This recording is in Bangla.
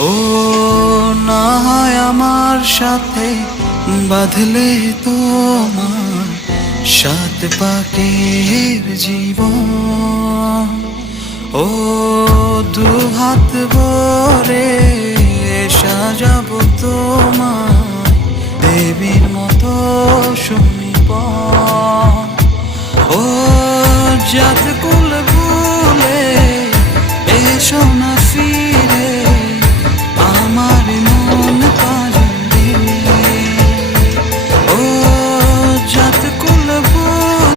ও না হয় আমার সাথে বাঁধলে তোমার সাত পাকের জীবন। ও দু হাত ভরে সাজাবো তোমায় দেবীর মতো সুনিপন। ও যত